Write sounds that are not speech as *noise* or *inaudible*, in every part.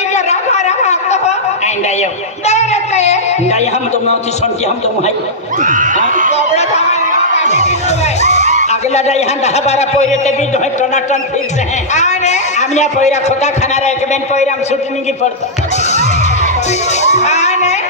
আমি পয়রা খোদা খানার একবেন পয়রাম শুটিং পড়ত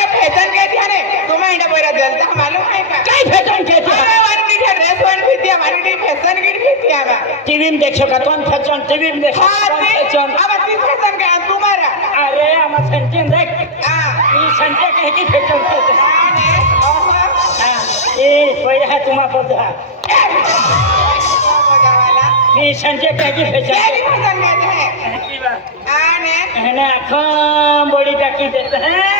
ये फैशन के दिया ने तुम्हें इन्हें बोला जलता मालूम है क्या क्या फैशन के दिया हमारे वन की जो ड्रेस वन भी दिया हमारे टीम फैशन की भी दिया बा टीवी में देखो का तुम फैशन टीवी में देखो तुम फैशन अब अति फैशन का है तुम्हारा अरे हम सेंटिन देख आ ये सेंटिन के ही फैशन के ये कोई है तुम्हारा पौधा ये सेंटिन के ही फैशन आने हैं ना कम बड़ी टाकी देते हैं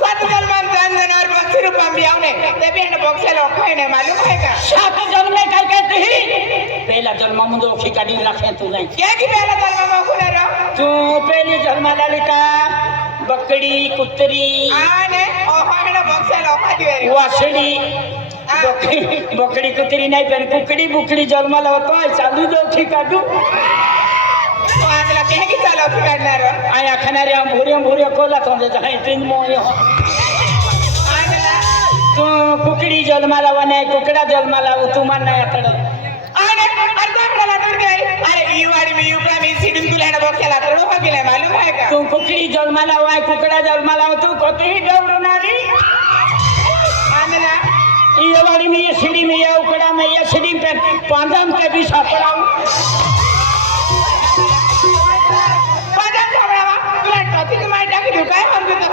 सतगुरु मंत्र अंजन और भक्ति रूप अंबिया ने तभी ने बोक्से लोक है ने मालूम है का सात जन्म ले करके तही पहला जन्म मुझे रखी कड़ी रखे तू नहीं क्या की पहला जन्म मुझे ले रहा तू पहली जन्म ललिता बकड़ी कुत्तरी आने और हमें ने बोक्से लोक है जो है वाशिली बकड़ी कुत्तरी नहीं पहन कुकड़ी बुकड़ी जन्म लगता है चालू जो ठीक आ गया तो आंगला कहेगी चालू ठीक आ गया মায়া খানারে ভরিয়ে ভরিয়ে কইলা তোমরে যাই তিন মই তো কুকড়ি জলমালা বনে কুকড়া জলমালা ও তোমার না এতড় আরে আরদার লালা দরগে আরে ই বাড়ি মি উপরা মি সিডুন তুলেন বকেলা তো ভাগিলে মালুম হয় কা তুমি কুকড়ি জলমালা ওয়াই কুকড়া জলমালা ও তুমি কত হি দৌড় নারি আমেনা ই বাড়ি me CD me উপরা me CD pay পাঁচাম K B সাপড়াও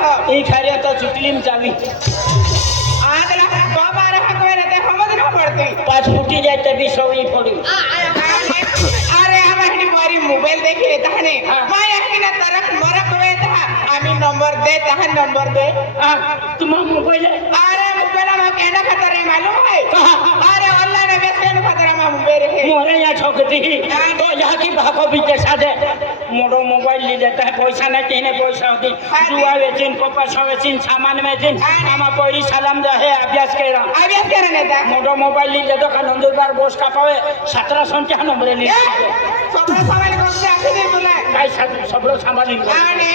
ई खारी तो चुटलीम चावी आग ला तो बाबा रे हकवे तो रे ते हमद ना पड़ते पाच फूटी जाय ते भी सोई पड़ी अरे हम हने मारी मोबाइल देख ले तहने मैं हने तरफ मरक वे था आमी नंबर दे तहन नंबर दे तुम मोबाइल अरे मोबाइल में केना खतर है मालूम है अरे ऑनलाइन मैसेज खतर है मोबाइल रे मोरे यहां छक दी तो यहां की भाखो भी कैसा दे মোড়ো মোবাইল লিদে তাই পয়সা নাই কেনে পয়সা দিন জুয়া বেচিন কপা সব বেচিন সামান বেচিন আমার পয়সা সালাম দা হে আবিয়াস কেরা আবিয়াস কেরা নে দা মোড়ো মোবাইল লিদে তো কানন্দুর বার বস কাপাবে 17 সংখ্যা নম্বরে নি 17 সামাল করতে আছে দিন বলে ভাই সব সব সামাল নি আনে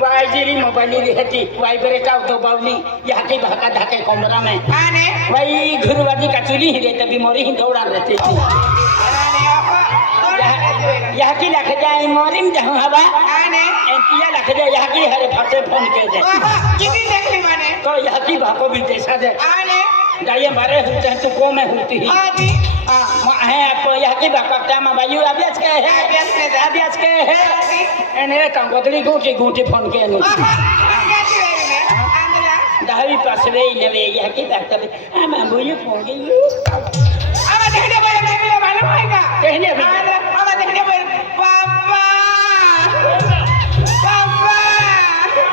ভাই জিরি মোবাইল লিদে হেতি ওয়াইফাই চাও তো বাউলি ইয়াকে ভাকা ঢাকে কমরা মে আনে ভাই ঘুরবাজি কাচুরি হিরে তবি মরি হিন্দৌড়া রেতে यहाँ लख जाए मोरिम जो हवा आने एंटिया लख जाए यहाँ की हर फसे फोन के दे किसी देख ले माने तो यहाँ की भापो भी जैसा दे आने गाये मारे होते हैं तो को मैं होती ही आदि हाँ है आपको यहाँ की भापो क्या मैं भाई यू अभी आज के है अभी आज के है अभी आज के है एने काम को तेरी गुंटी गुंटी फोन के नो दहवी पास रे ले ले यहाँ की बात कर मैं बोलूँ फोन के यू अब देखने वाले नहीं मालूम होएगा कहने वाले अब देखने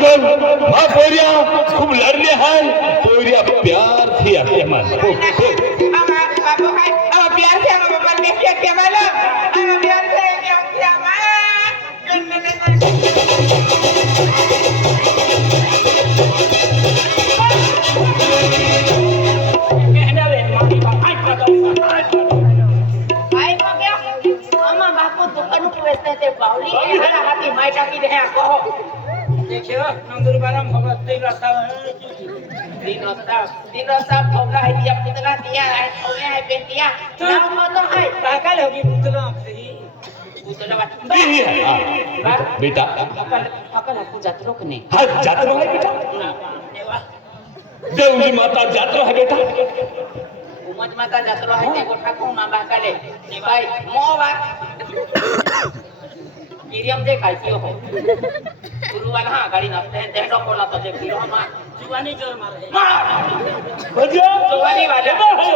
लगन बोरिया खूब लड़ने हैं बोरिया प्यार थी अपने मन बाउली के हाथी माइटा की रहे कहो देखियो नंदुरबारा भगत तै रहता है दिन रहता दिन रहता भौरा है दिया कितना दिया है कौन है बेटिया नाम तो है पागल होगी पुतला से ही बेटा बेटा बेटा बेटा है है है है है माता माता भाई भाई મિરિયમ દેખાય ખાઈતી હો ગુરુવાર હા ગાડી નાસ્તે દેડો કોલા તો જે માં જુવાની જોર મારે ભજો જુવાની વાજે ઓ હો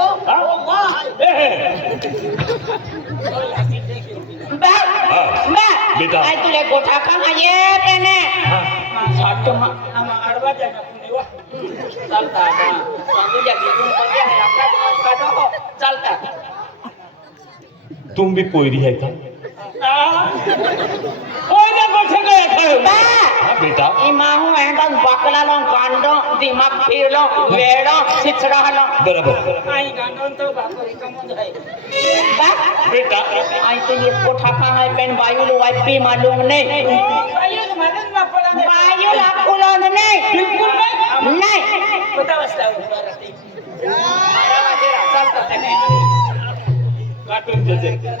ઓ હા મા બે હે તું બી પોઈરી હૈ โอ้ยแม่ก็ทักได้ค่ะป้าบิาอ้มาหูแม่ต้องปักละลองกันดอกดิมักพลลองเวรองชิชราลองบราบไอ้กันนตัวบกด้าไอ้ตัวนี้ทให้เป็นวายุลวายปีมาลุงนี่ยมาลมาปลายุลักุลนี่ดิก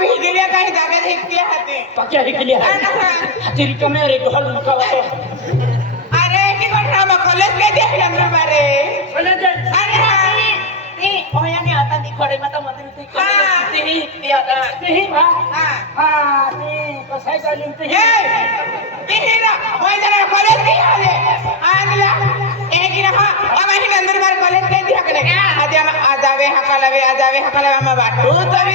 আজাবে হাকালাবে আজাবে হাকালাবে আমার বাটু তুমি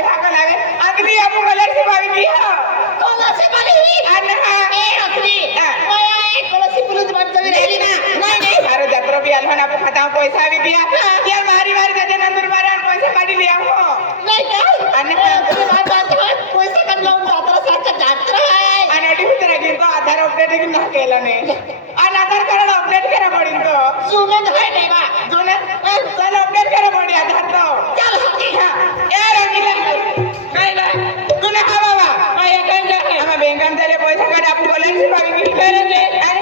পয়সা বি দিয়া কি আর মারি মারি দে দেন অন্তর মারি আর পয়সা কাটি লিয়া হো নাই কাই আনে পয়সা কাটি লও যাত্রা সাথে যাত্রা হয় আনে ওটি ভিতরে গিয়ে তো আধার আপডেট কি না কইলা নে আর আধার কার্ড আপডেট করা পড়ি তো শুনে হয় দেবা জোনে তাহলে আপডেট করা পড়ি আধার তো চল হাতি হ্যাঁ এর অনিলা নাই নাই তুমি খাবা বাবা ভাই এখান থেকে আমার ব্যাংক থেকে পয়সা কাটি আপু বলেন সে পাবি কি করে রে আরে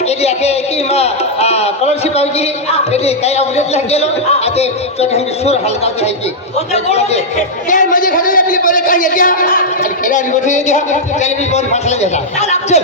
কলসি পাইছি এটি কাই অমৃত লাগ গেল আতে চট হামি সুর হালকা কি হাইকি ওতে গড়ো কি কে মাঝে খাদে এতি পরে কাই গিয়া আর খেলা নি বসে গিয়া চলে বি বন ফাসলে গেলা চল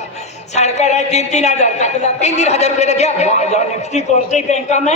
সরকার তিন তিন হাজার টাকা তিন তিন হাজার রুপিয়া দেখিয়া কি করছে ব্যাংক আমি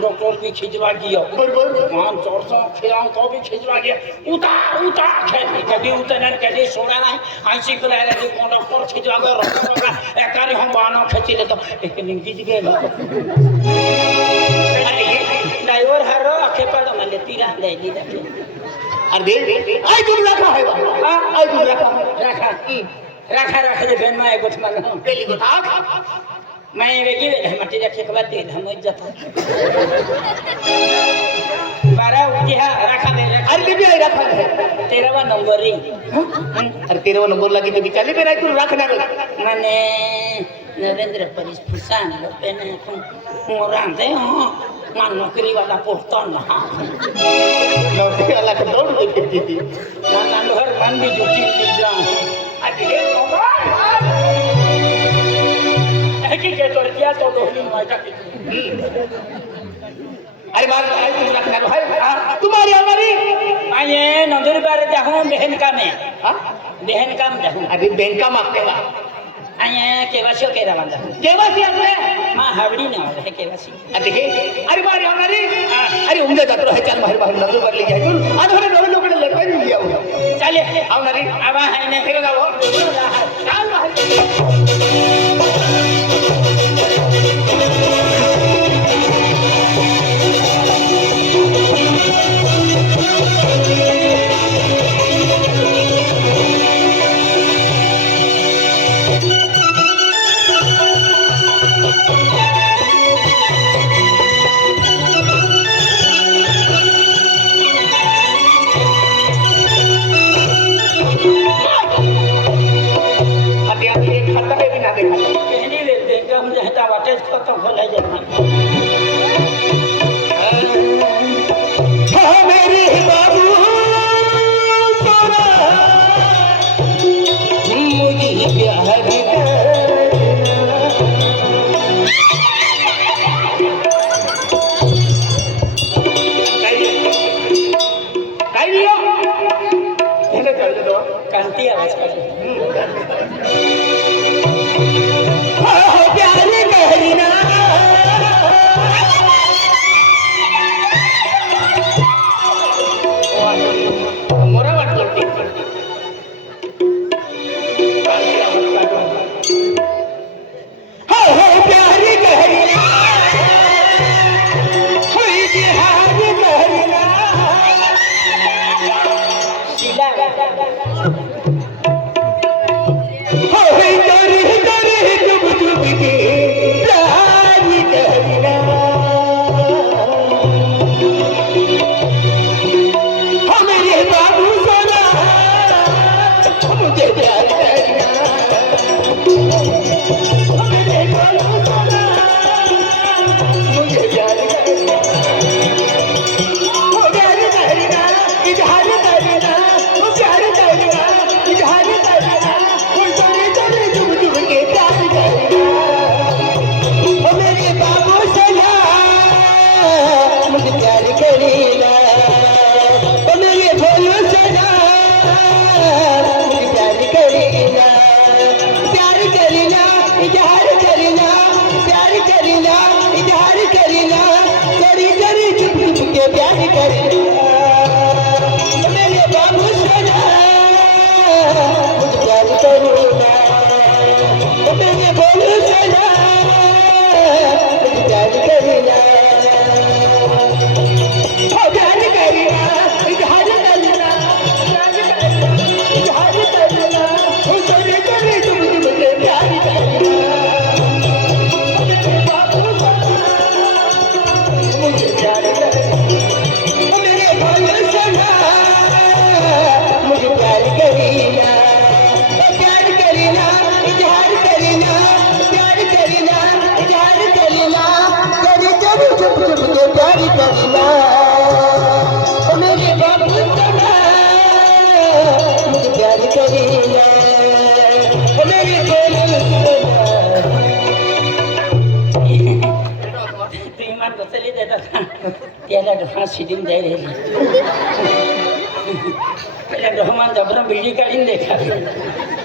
हमरो को भी खिजवा गियो बर बर काम चोर सा खिया को भी खिजवा गया उता, उतार उतार के कभी उतने कभी सोना नहीं हंसी बुलाए रे को डॉक्टर खिजवा कर एकारी हम बानो खची ले तो एक निंगी जी गए अरे डाइवर हर रो अखे पड़ो मन तीरा ले ली देखे अरे दे आई तुम रखा है वा आई तुम रखा रखा रखा रखा रे बेन में एक उठ मांगा पहली बता मैं वे गिरे हम अच्छे जखे कब तेज हम इज्जत बारा उठी हाँ रखा दे अरे भी आई रखा दे *laughs* तेरा वा नंबर रिंग अरे तेरा वा नंबर लगी तो भी चली बेरा तू रखना रो मैंने नरेंद्र परिस्पुसान लो पे ने कुं मोरां दे हो मान नौकरी वाला पोस्टर ना नौकरी वाला कंट्रोल देखती थी *laughs* मान नंबर मान भी जुटी नहीं जाऊं की जेतो किया तो लोहनी माइका की अरे बात आई तुम रखना भाई तुम्हारी हमारी आये नंदुर बारे जाऊँ बहन का मैं हाँ बहन का मैं जाऊँ अभी बहन का माफ करवा आये केवासी ओके रवाना केवासी अपने माँ हवड़ी ना है केवासी अतिक अरे बारे हमारी अरे उम्मीद जाता रहे चल मारे बाहर नंदुर बारे जाए तू आधा हमें लोग लोग ने लड़का नहीं लिया हुआ चलिए आओ नरी आवाज है ने फिर ना वो चल बाहर the one. ಕಲಿ ಕಲಿ ಲ তিয়া যা ঘটনা সিটিং যাই রহমান যাবর বিল্ডিং কালিন দেখা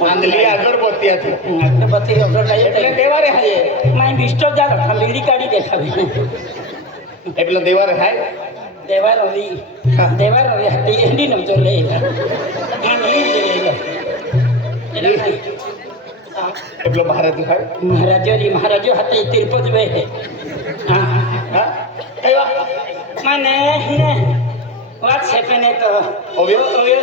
মানলি আগরবতী আছে আগরবতী অগ্রলাই দেবারে হাই মাই বিষ্ট যা ঘটনা বিল্ডিং কালি দেখা বি এবলে দেবারে হাই দেবার রবি দেবার রবি হাতে এন্ডি নম চলে এবলে মহারাজ হাই মহারাজ রি মহারাজ হাতে তিরপদ Obvio, obvio,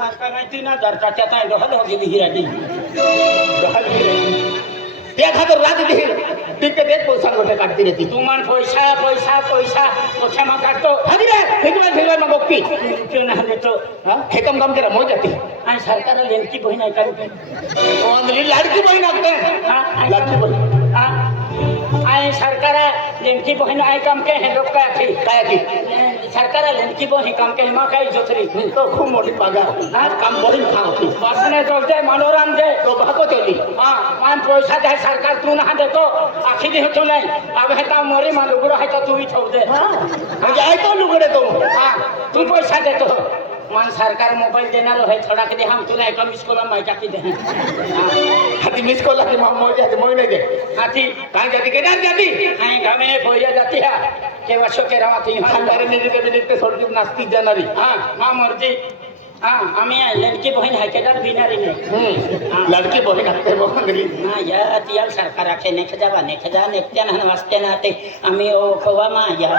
সরকার দিন হাজার টাকা তাই দহল হয়ে গেছে হিরা দিন দহল হয়ে গেছে এক হাজার রাজি দিয়ে দিকে দেখ পয়সা মধ্যে কাটতে রেখি তোমার পয়সা পয়সা পয়সা পয়সা মা কাটতো হাজির ফিগুলা ফিগুলা মা বক্কি না হলে তো হেকম কাম করে মই যাতি আর সরকার লেনকি বই না কাটতে ওন্দলি লাড়কি বই না কাটতে হ্যাঁ লাড়কি বই হ্যাঁ আই সরকার লেনকি বই না আই কাম হে লোক কা আছি সরকার লিখিব হিকাম কে হিমা খাই জথরি তো খুব মোটি পাগা হ্যাঁ কাম বড়ি খাও কি পাসনে দল যে মানোরাম যে তো ভাগ চলি হ্যাঁ পান পয়সা দে সরকার তুন হা দে তো আখি দি হতো নাই আব হেতা মরি মা লুগড় হাই তো তুই ছউ দে হ্যাঁ আই তো লুগড়ে তো হ্যাঁ তুই পয়সা দে তো वर्तमान सरकार मोबाइल देना रहे थोड़ा के दे हम तुना एक मिस कॉल मैं क्या की दे हाथी मिस कॉल हाथी मोम मोजे हाथी नहीं दे हाथी कहाँ जाती के ना जाती कहीं घर में भैया जाती है के वर्षों के रात ही हाँ तेरे निजी के निजी पे थोड़ी दिन नास्ती जाना रही हाँ माँ मर्जी हाँ अमिया लड़की बहन है केदार बिना रही नहीं हम्म लड़की बहन आते बहुत रही ना यार अतियाल सरकार आके नेखजा बा नेखजा नेखजा ना नवस्ते ना आते अमिया ओ खोवा माँ यार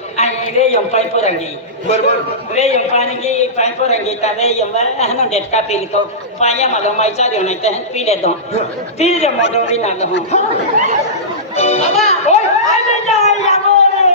Bapak, oi, ayo jangan ya,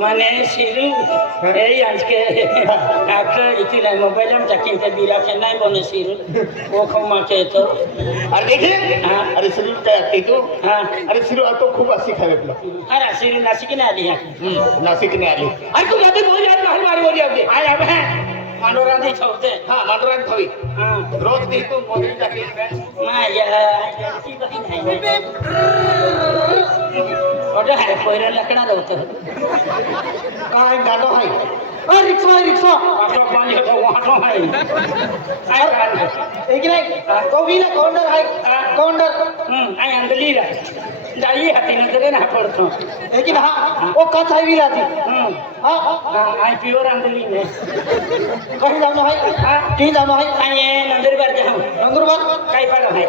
माने शिरु ए आज के आखर इतने मोबाइल हम चकिंग से बिरा के नहीं बोले शिरु वो कम आके तो अरे देखे हाँ अरे शिरु क्या आके तो हाँ अरे शिरु आप तो खूब ना ना ना ना आसीख है अपना अरे शिरु नासिक ने आली है नासिक ने आली अरे तू जाते बोल जाते हम आरे बोल जाते हाँ यार मैं मनोरंजन छोड़ते हाँ मनोरंजन थोड़ी रोज दिन तो मोदी जाके ଗୋଟେ ହାଇ ପଇରେ ଲେଖଣା ଦଉଛ କାଇ ଗାଡ ହାଇ ଓ ରିକ୍ସା ରିକ୍ସା ଆଟ ପାଣି ତ ୱାଟ ହାଇ ଆର ଏକି ନାଇ କୋବିନା କୌଣ୍ଡର ହାଇ କୌଣ୍ଡର ହୁଁ ଆଇ ଅଣ୍ଡଲି ରା ଯାଇ ହାତି ନଜରେ ନା ପଡୁଛ ଏକି ନା ଓ କଥା ବି ଲାଜି ହୁଁ ଆଇ ପିଓର ଅଣ୍ଡଲି ନେ କହି ଦମ ହାଇ କି ଦମ ହାଇ ଆଇ ନନ୍ଦରବାର ଯାଉ ନନ୍ଦରବାର କାଇ ପାଲ ହାଇ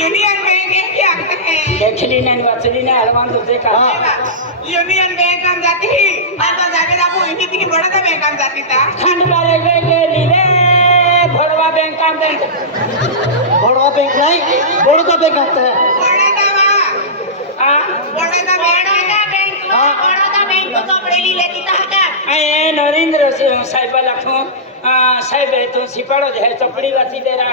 ಯೂನಿಯನ್ ಬ್ಯಾಂಕ್ ಎಂಕಿ ಆಗ್ತಕ್ಕೆ ಎಕ್ಚುಲಿ ನನ್ ವಸರಿನ ಅಡ್ವಾನ್ಸ್ ಅಂತ ಕಾ ಯೂನಿಯನ್ ಬ್ಯಾಂಕ್ ಅಂತ ಅಂತಿ ಅಂತ ಜಾಗದಾಗ ಇಂಗಿತಿಗೆ ಬಡದ ಬ್ಯಾಂಕ್ ಅಂತ ಅಂತಿತ ಖಂಡ ಬ್ಯಾರೆ ಬ್ಯಾಂಕ್ ದಿಲೆ ಬಡವಾ ಬ್ಯಾಂಕ್ ಅಂತ ಬಡವಾ ಬ್ಯಾಂಕ್ ನೈ ಬಡದ ಬ್ಯಾಂಕ್ ಅಂತ नरेंद्र साहब लख साहब तू सीपाड़ो चपड़ी वासी दे रहा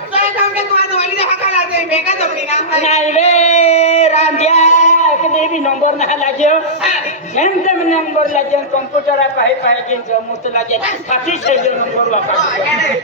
ମେଗା ଦମିନା ନାଇ ବେ ରାନ୍ଧିଆ କେ ଦେବି ନମ୍ବର ନା ଲାଗିଓ ହେନ ତେ ନମ୍ବର ଲାଗିଓ କମ୍ପ୍ୟୁଟର ପାଇ ପାଇ କେ ଯ ମୁତ ଲାଗିଆ ଫାଟି ସେ ନମ୍ବର ବାପା